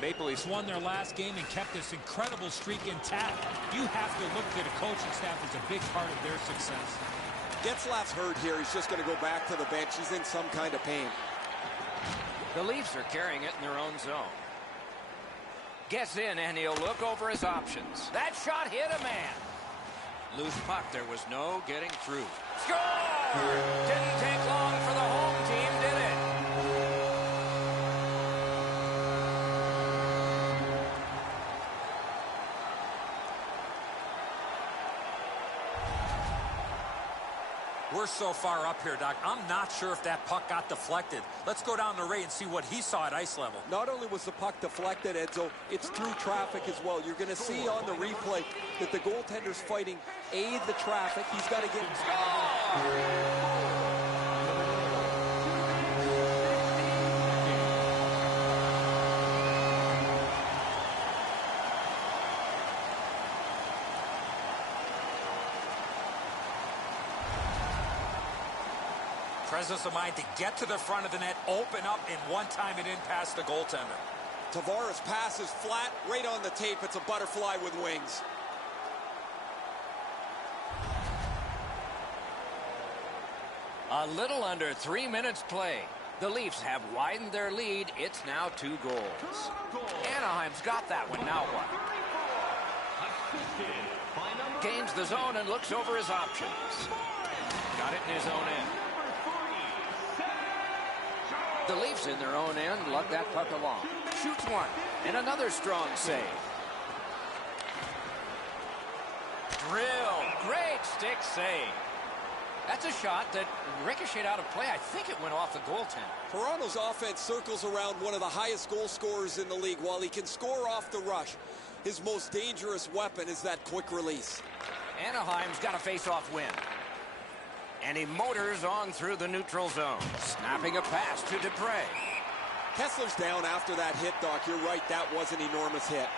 Maple Leafs won their last game and kept this incredible streak intact. You have to look to the coaching staff as a big part of their success. Getzlaf's hurt here. He's just going to go back to the bench. He's in some kind of pain. The Leafs are carrying it in their own zone. Gets in, and he'll look over his options. That shot hit a man. Loose puck. There was no getting through. Score! Didn't take long for the home team, did it? We're so far up here, Doc. I'm not sure if that puck got deflected. Let's go down to Ray and see what he saw at ice level. Not only was the puck deflected, Edzo, it's through traffic as well. You're going to see on the replay that the goaltender's fighting the traffic. He's got to get... Presence of mind to get to the front of the net, open up, and one time it in past the goaltender. Tavares passes flat, right on the tape. It's a butterfly with wings. A little under 3 minutes play. The Leafs have widened their lead. It's now 2 goals. Anaheim's got that one. Now what? Gains the zone and looks over his options. Got it in his own end. The Leafs in their own end lug that puck along. Shoots one, and another strong save. Drill, great stick save. That's a shot that ricocheted out of play. I think it went off the goaltender. Toronto's offense circles around one of the highest goal scorers in the league. While he can score off the rush, his most dangerous weapon is that quick release. Anaheim's got a face-off win. And he motors on through the neutral zone. Snapping a pass to Dupre. Kessler's down after that hit, Doc. You're right, that was an enormous hit.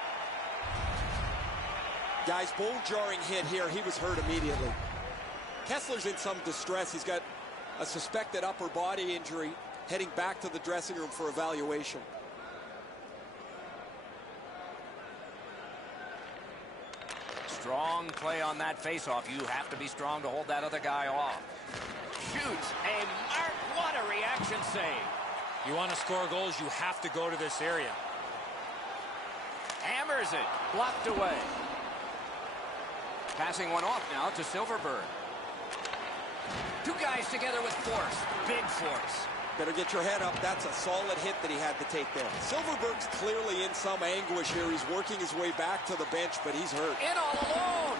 Guys, bone-jarring hit here. He was hurt immediately. Kessler's in some distress. He's got a suspected upper body injury, heading back to the dressing room for evaluation. Strong play on that faceoff. You have to be strong to hold that other guy off. Shoots a mark. What a reaction save. You want to score goals, you have to go to this area. Hammers it. Blocked away. Passing one off now to Silverberg. 2 guys together with force. Big force. Better get your head up. That's a solid hit that he had to take there. Silverberg's clearly in some anguish here. He's working his way back to the bench, but he's hurt. In all alone.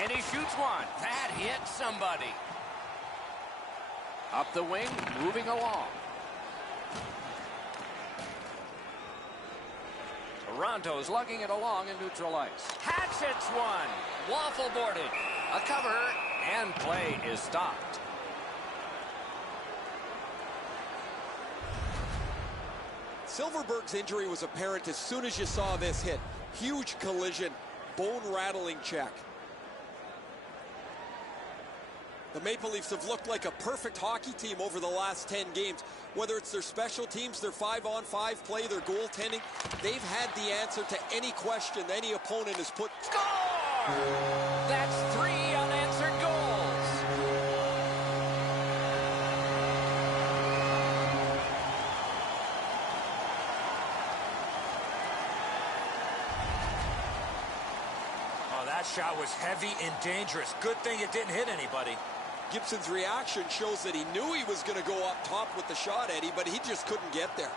And he shoots one. That hit somebody. Up the wing, moving along. Toronto's lugging it along in neutral ice. Hatchets one. Waffle boarded. A cover, and play is stopped. Silverberg's injury was apparent as soon as you saw this hit. Huge collision, bone-rattling check. The Maple Leafs have looked like a perfect hockey team over the last 10 games. Whether it's their special teams, their 5-on-5 play, their goaltending, they've had the answer to any question any opponent has put. Score! That's 3 unanswered goals. Oh, that shot was heavy and dangerous. Good thing it didn't hit anybody. Gibson's reaction shows that he knew he was going to go up top with the shot, Eddie, but he just couldn't get there.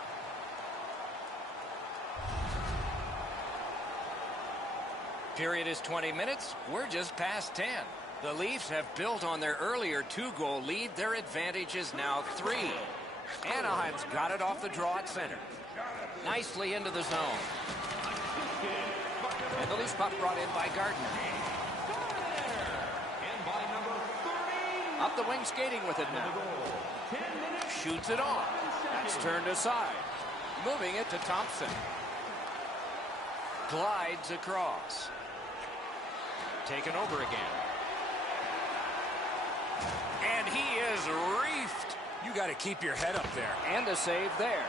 Period is 20 minutes. We're just past 10. The Leafs have built on their earlier 2-goal lead. Their advantage is now 3. Anaheim's got it off the draw at center. Nicely into the zone. And the Leafs puck brought in by Gardner. Up the wing, skating with it now. Shoots it on. That's turned aside. Moving it to Thompson. Glides across. Taken over again. And he is reefed. You got to keep your head up there. And a save there.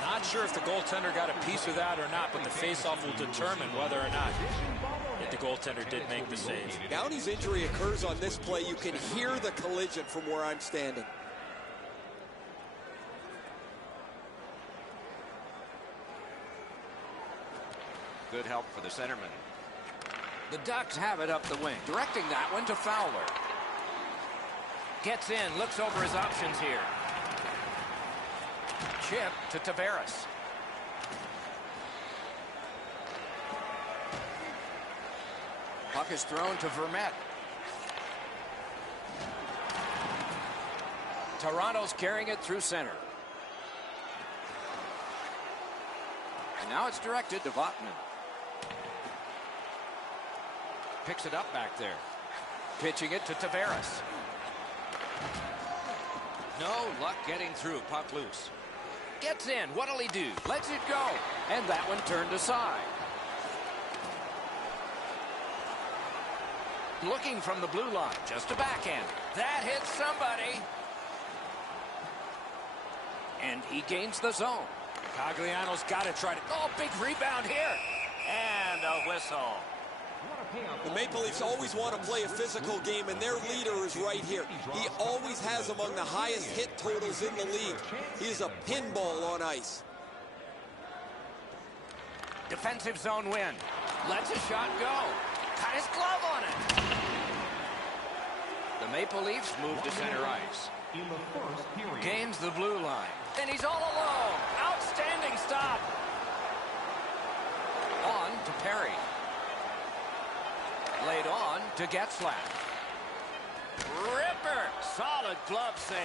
Not sure if the goaltender got a piece of that or not, but the faceoff will determine whether or not the goaltender did make the save. Downey's injury occurs on this play. You can hear the collision from where I'm standing. Good help for the centerman. The Ducks have it up the wing, directing that one to Fowler. Gets in, looks over his options here. Chip to Tavares. Puck is thrown to Vermette. Toronto's carrying it through center. And now it's directed to Vatanen. Picks it up back there. Pitching it to Tavares. No luck getting through. Puck loose. Gets in. What'll he do? Lets it go. And that one turned aside. Looking from the blue line. Just a backhand. That hits somebody. And he gains the zone. Cogliano's got to try to... Oh, big rebound here. And a whistle. The Maple Leafs always want to play a physical game, and their leader is right here. He always has among the highest hit totals in the league. He is a pinball on ice. Defensive zone win. Lets a shot go. Got his glove on it. The Maple Leafs move to center ice. Gains the blue line. And he's all alone. Outstanding stop. On to Perry. Laid on to Getzlaf. Ripper. Solid glove save.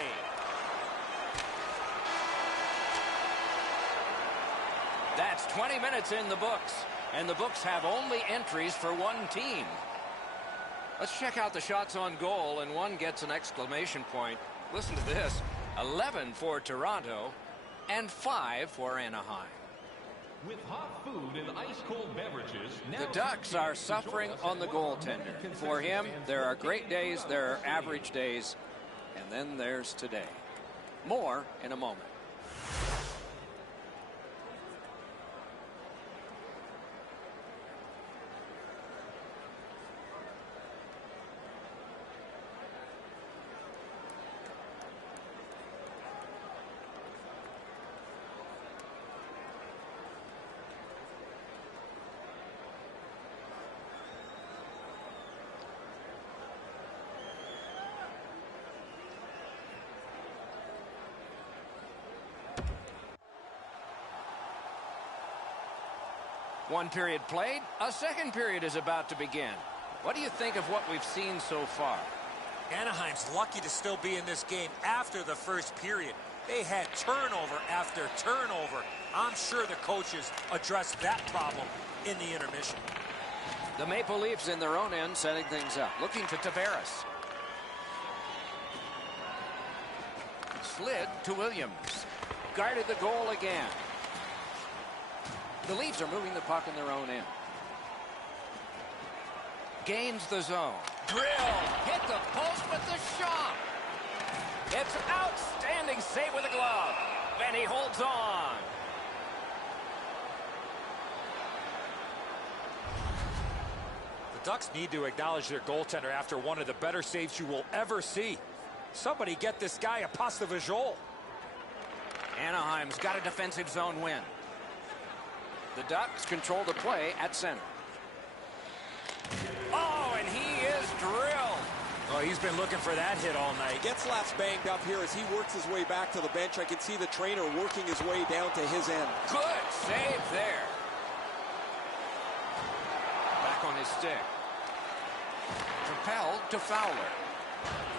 That's 20 minutes in the books. And the books have only entries for one team. Let's check out the shots on goal, and one gets an exclamation point. Listen to this. 11 for Toronto and 5 for Anaheim. With hot food and ice-cold beverages, the Ducks are suffering on the goaltender. For him, there are great days, there are average days, and then there's today. More in a moment. One period played, a second period is about to begin. What do you think of what we've seen so far? Anaheim's lucky to still be in this game after the first period. They had turnover after turnover. I'm sure the coaches addressed that problem in the intermission. The Maple Leafs in their own end setting things up. Looking to Tavares. Slid to Williams. Guarded the goal again. The Leafs are moving the puck in their own end. Gains the zone. Drill. Hit the post with the shot. It's an outstanding save with a glove. And he holds on. The Ducks need to acknowledge their goaltender after one of the better saves you will ever see. Somebody get this guy a pass de visual. Anaheim's got a defensive zone win. The Ducks control the play at center. Oh, and he is drilled. Oh, he's been looking for that hit all night. Getzlaf's banged up here as he works his way back to the bench. I can see the trainer working his way down to his end. Good save there. Back on his stick. Propelled to Fowler.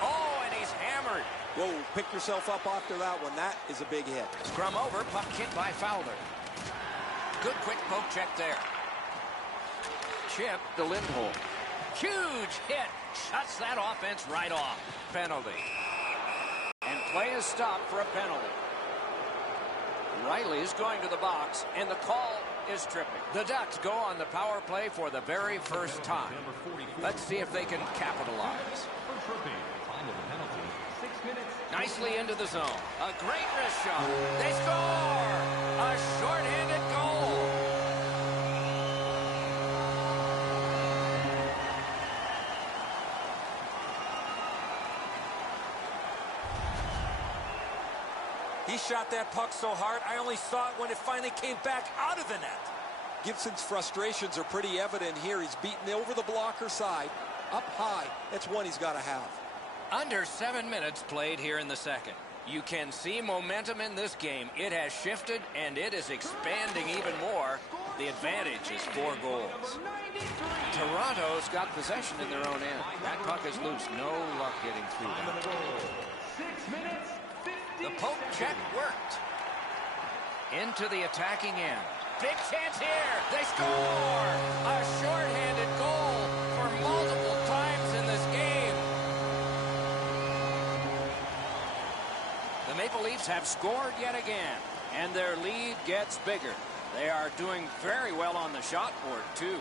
Oh, and he's hammered. Whoa, pick yourself up after that one. That is a big hit. Scrum over, puck hit by Fowler. Good quick poke check there. Chip to Lindholm. Huge hit. Shuts that offense right off. Penalty. And play is stopped for a penalty. Riley is going to the box, and the call is tripping. The Ducks go on the power play for the very first time. Let's see if they can capitalize. Nicely into the zone. A great wrist shot. They score! He shot that puck so hard, I only saw it when it finally came back out of the net. Gibson's frustrations are pretty evident here. He's beaten over the blocker side, up high. That's one he's got to have. Under 7 minutes played here in the second. You can see momentum in this game. It has shifted, and it is expanding even more. The advantage is 4 goals. Toronto's got possession in their own end. That puck is loose. No luck getting through that. 6 minutes, 50 The poke check worked. Into the attacking end. Big chance here. They score! A shorthanded goal for multiple times in this game. The Maple Leafs have scored yet again, and their lead gets bigger. They are doing very well on the shot board, too.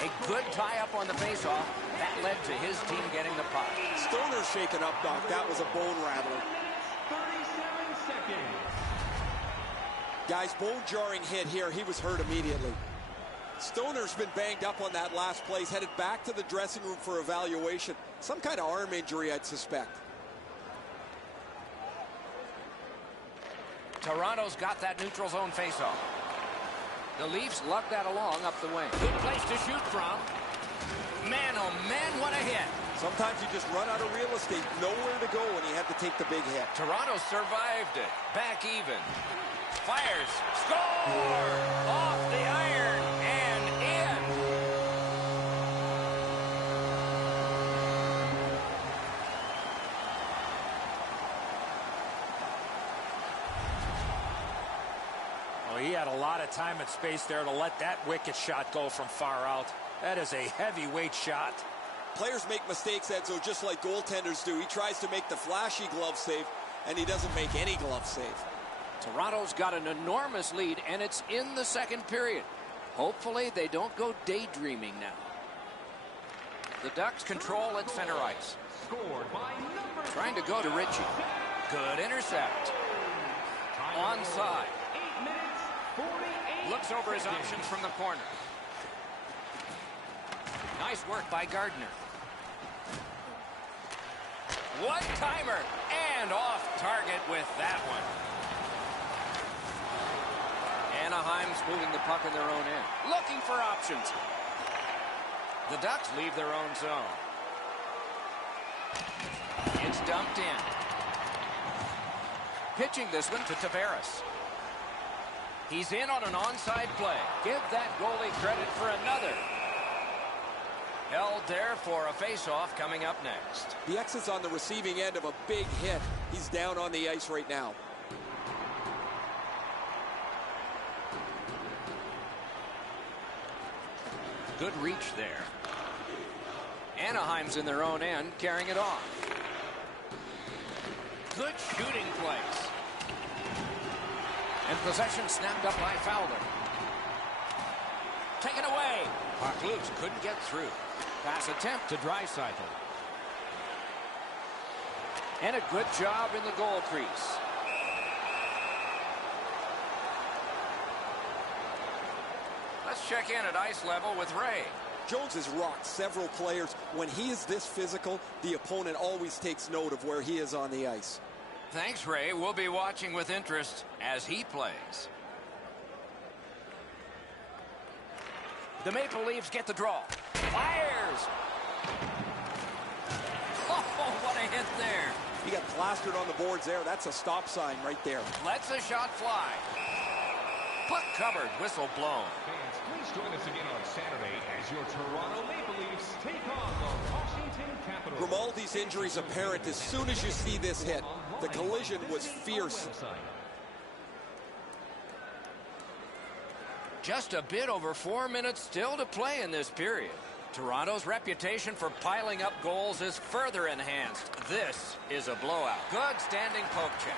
A good tie-up on the faceoff. That led to his team getting the puck. Stoner's shaken up, Doc. That was a bone rattler. 37 seconds. Guys, bone-jarring hit here. He was hurt immediately. Stoner's been banged up on that last play. He's headed back to the dressing room for evaluation. Some kind of arm injury, I'd suspect. Toronto's got that neutral zone faceoff. The Leafs lug that along up the wing. Good place to shoot from. Man, oh man, what a hit. Sometimes you just run out of real estate. Nowhere to go when he had to take the big hit. Toronto survived it. Back even. Fires. Score! Off the iron and in. Well, he had a lot of time and space there to let that wicked shot go from far out. That is a heavyweight shot. Players make mistakes, Edzo, just like goaltenders do. He tries to make the flashy glove save, and he doesn't make any glove save. Toronto's got an enormous lead, and it's in the second period. Hopefully they don't go daydreaming now. The Ducks control at center ice. Scored by number Trying to go to Ritchie. Good intercept. Onside. 8 minutes, 48 Looks over his seconds. options from the corner. Nice work by Gardner. One-timer and off target with that one. Anaheim's moving the puck in their own end. Looking for options. The Ducks leave their own zone. It's dumped in. Pitching this one to Tavares. He's in on an onside play. Give that goalie credit for another. Held there for a face-off coming up next. The X is on the receiving end of a big hit. He's down on the ice right now. Good reach there. Anaheim's in their own end, carrying it off. Good shooting place. And possession snapped up by Fowler. Taken away. Puck loose, couldn't get through. Pass attempt to Draisaitl. And a good job in the goal crease. Let's check in at ice level with Ray. Jones has rocked several players. When he is this physical, the opponent always takes note of where he is on the ice. Thanks, Ray. We'll be watching with interest as he plays. The Maple Leafs get the draw. Fires! Oh, what a hit there. He got plastered on the boards there. That's a stop sign right there. Lets a shot fly. Puck covered, whistle blown. Fans, please join us again on Saturday as your Toronto Maple Leafs take on the Washington Capitals. Grimaldi's injury is apparent as soon as you see this hit. The collision was fierce. Just a bit over 4 minutes still to play in this period. Toronto's reputation for piling up goals is further enhanced. This is a blowout. Good standing poke check.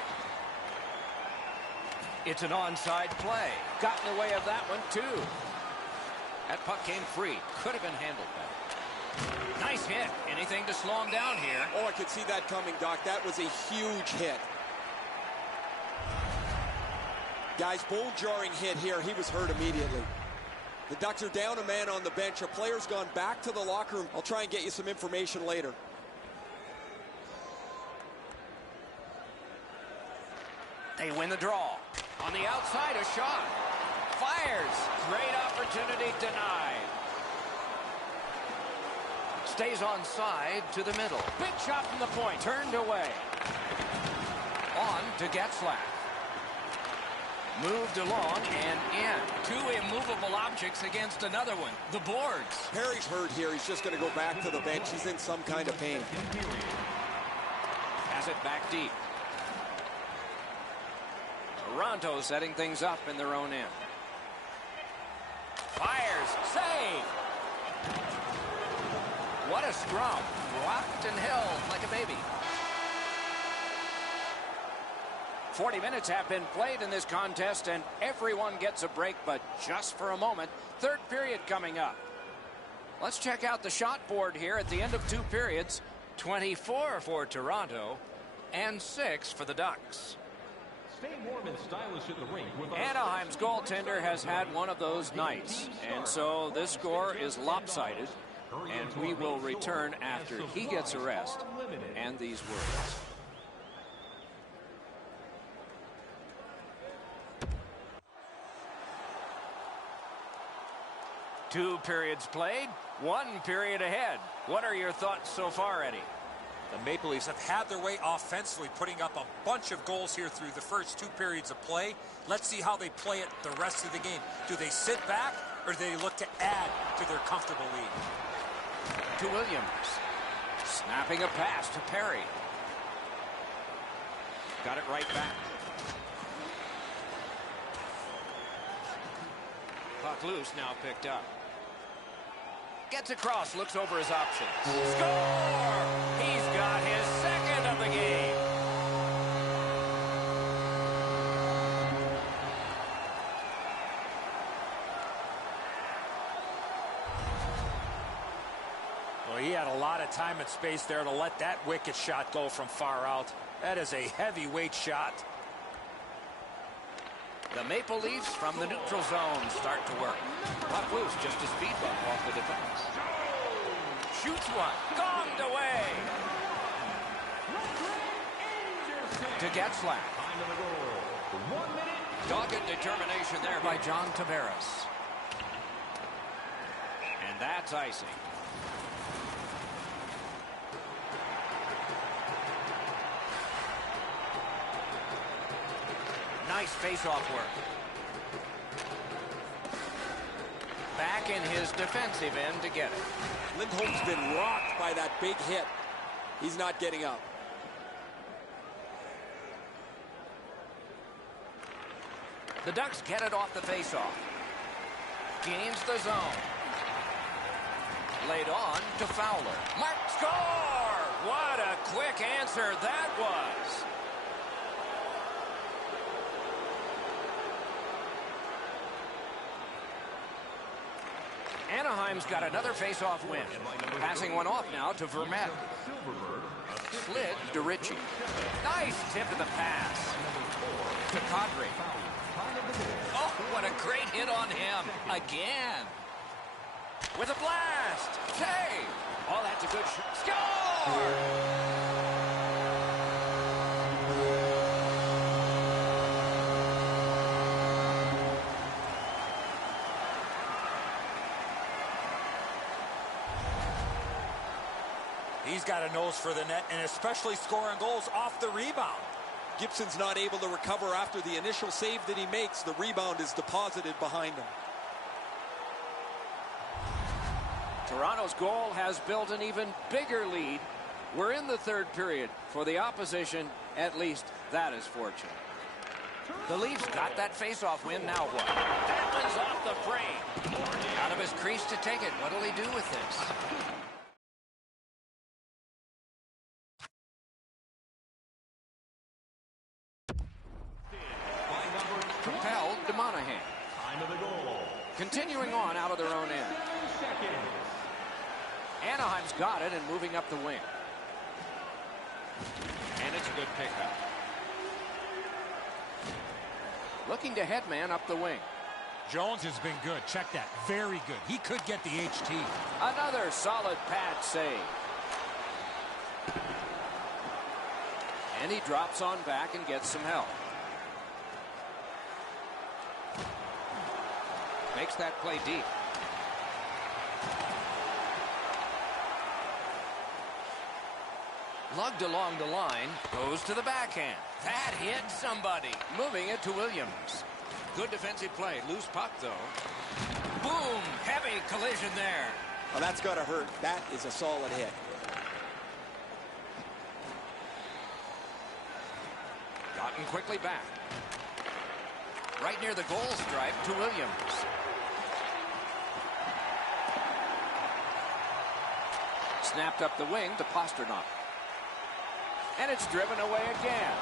It's an onside play. Got in the way of that one, too. That puck came free. Could have been handled better. Nice hit. Anything to slow him down here. Oh, I could see that coming, Doc. That was a huge hit. Guys, bone-jarring hit here. He was hurt immediately. The Ducks are down a man on the bench. A player's gone back to the locker room. I'll try and get you some information later. They win the draw. On the outside, a shot. Fires. Great opportunity denied. Stays onside to the middle. Big shot from the point. Turned away. On to Getzlaff. Moved along and in. Two immovable objects against another one. The boards. Perry's hurt here. He's just going to go back to the bench. He's in some kind of pain. Has it back deep. Toronto setting things up in their own end. Fires. Save. What a scrum. Blocked and held like a baby. 40 minutes have been played in this contest, and everyone gets a break, but just for a moment. Third period coming up. Let's check out the shot board here at the end of two periods. 24 for Toronto and 6 for the Ducks. Stay warm and stylish at the rink with Anaheim's goaltender has had one of those nights, and so this score is lopsided, and we will return after he gets a rest and these words. Two periods played, one period ahead. What are your thoughts so far, Eddie? The Maple Leafs have had their way offensively, putting up a bunch of goals here through the first two periods of play. Let's see how they play it the rest of the game. Do they sit back, or do they look to add to their comfortable lead? To Williams. Snapping a pass to Perry. Got it right back. Puck loose, now picked up. Gets across, looks over his options. Score! He's got his second of the game. Well, he had a lot of time and space there to let that wicked shot go from far out. That is a heavyweight shot. The Maple Leafs from the neutral zone start to work. Puck loose, just a speed bump off the defense. Shoots one, gonged away. To Getzlaff. Dogged determination there by John Tavares. And that's icing. Nice face-off work. Back in his defensive end to get it. Lindholm's been rocked by that big hit. He's not getting up. The Ducks get it off the face-off. Gains the zone. Laid on to Fowler. Mark, score! What a quick answer that was. Anaheim's got another face-off win. Passing one off now to Vermette. Slid to Ritchie. Nice tip of the pass. To Kadri. Oh, what a great hit on him. Again. With a blast. Save. Oh, that's a good shot. Score! He's got a nose for the net, and especially scoring goals off the rebound. Gibson's not able to recover after the initial save that he makes. The rebound is deposited behind him. Toronto's goal has built an even bigger lead. We're in the third period. For the opposition, at least that is fortunate. The Leafs got that face-off win. Now what? That one's off the frame. Out of his crease to take it. What'll he do with this? Propelled to Monahan. Continuing on out of their own end. Anaheim's got it and moving up the wing. And it's a good pickup. Looking to headman up the wing. Jones has been good. Check that. Very good. He could get the HT. Another solid pad save. And he drops on back and gets some help. Makes that play deep. Lugged along the line, goes to the backhand. That hit somebody. Moving it to Williams. Good defensive play. Loose puck, though. Boom! Heavy collision there. Well, that's got to hurt. That is a solid hit. Gotten quickly back. Right near the goal stripe to Williams. Snapped up the wing to Pasternak. And it's driven away again.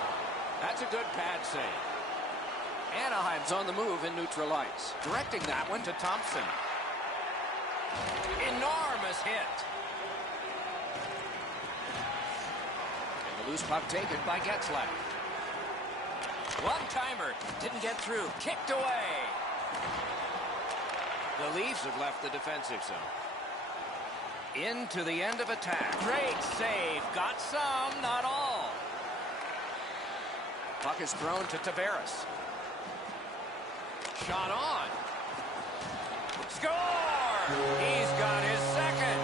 That's a good pad save. Anaheim's on the move in neutral ice. Directing that one to Thompson. Enormous hit. And the loose puck taken by Getzlaff. One-timer. Didn't get through. Kicked away. The Leafs have left the defensive zone. Into the end of attack. Great save. Got some, not all. Puck is thrown to Tavares. Shot on. Score! He's got his second.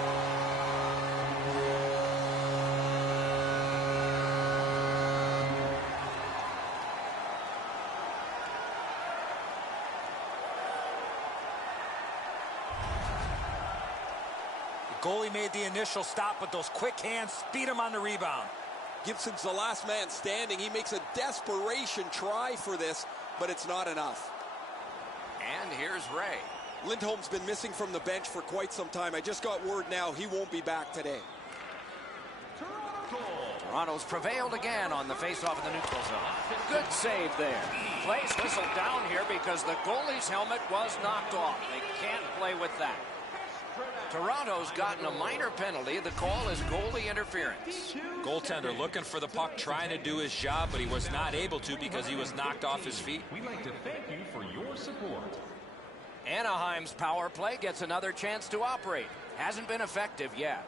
The goalie made the initial stop, but those quick hands speed him on the rebound. Gibson's the last man standing. He makes a desperation try for this, but it's not enough. And here's Ray. Lindholm's been missing from the bench for quite some time. I just got word now he won't be back today. Toronto's prevailed again on the faceoff in the neutral zone. Good save there. Plays whistled down here because the goalie's helmet was knocked off. They can't play with that. Toronto's gotten a minor penalty. The call is goalie interference. Goaltender looking for the puck, trying to do his job, but he was not able to because he was knocked off his feet. We'd like to thank you for your support. Anaheim's power play gets another chance to operate. Hasn't been effective yet.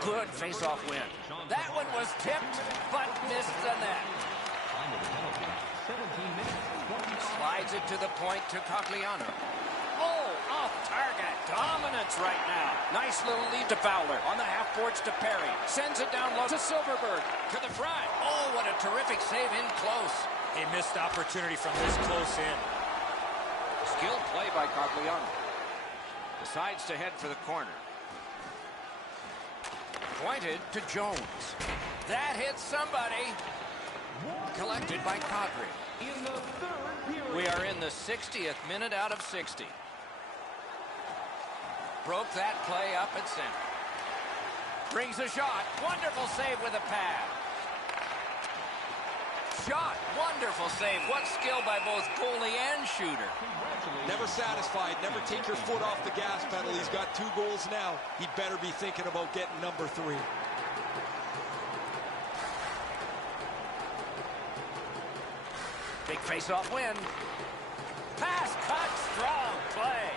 Good face-off win. That one was tipped, but missed the net. Slides it to the point to Cogliano. Oh, off target. Dominance right now. Nice little lead to Fowler. On the half boards to Perry. Sends it down low to Silverberg. To the front. Oh, what a terrific save in close. A missed opportunity from this close in. Skilled play by Cogliano. Decides to head for the corner. Pointed to Jones. That hits somebody. Collected by Kadri. We are in the 60th minute out of 60. Broke that play up at center. Brings a shot. Wonderful save with a pad. Shot. Wonderful save. What skill by both goalie and shooter. Never satisfied. Never take your foot off the gas pedal. He's got 2 goals now. He better be thinking about getting number 3. Big face-off win. Pass cut. Strong play.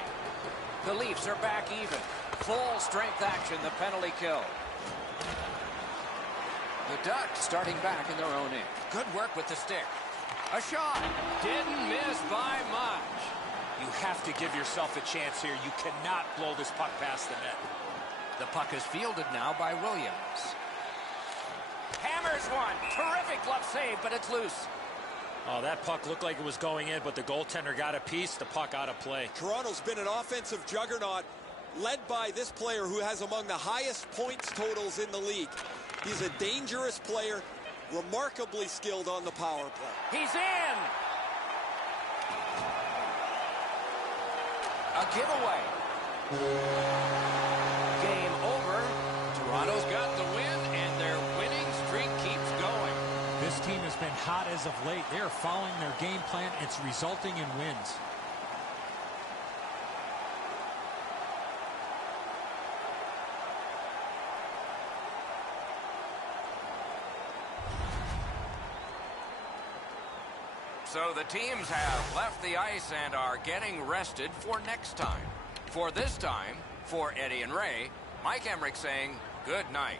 The Leafs are back even. Full strength action. The penalty kill. The Ducks starting back in their own end. Good work with the stick. A shot. Didn't miss by much. You have to give yourself a chance here. You cannot blow this puck past the net. The puck is fielded now by Williams. Hammers one. Terrific glove save, but it's loose. Oh, that puck looked like it was going in, but the goaltender got a piece. The puck out of play. Toronto's been an offensive juggernaut, led by this player who has among the highest points totals in the league. He's a dangerous player, remarkably skilled on the power play. He's in. A giveaway. Game over. Toronto's got the win, and their winning streak keeps going. This team has been hot as of late. They are following their game plan. It's resulting in wins. So the teams have left the ice and are getting rested for next time. For this time, for Eddie and Ray, Mike Emmerich saying good night.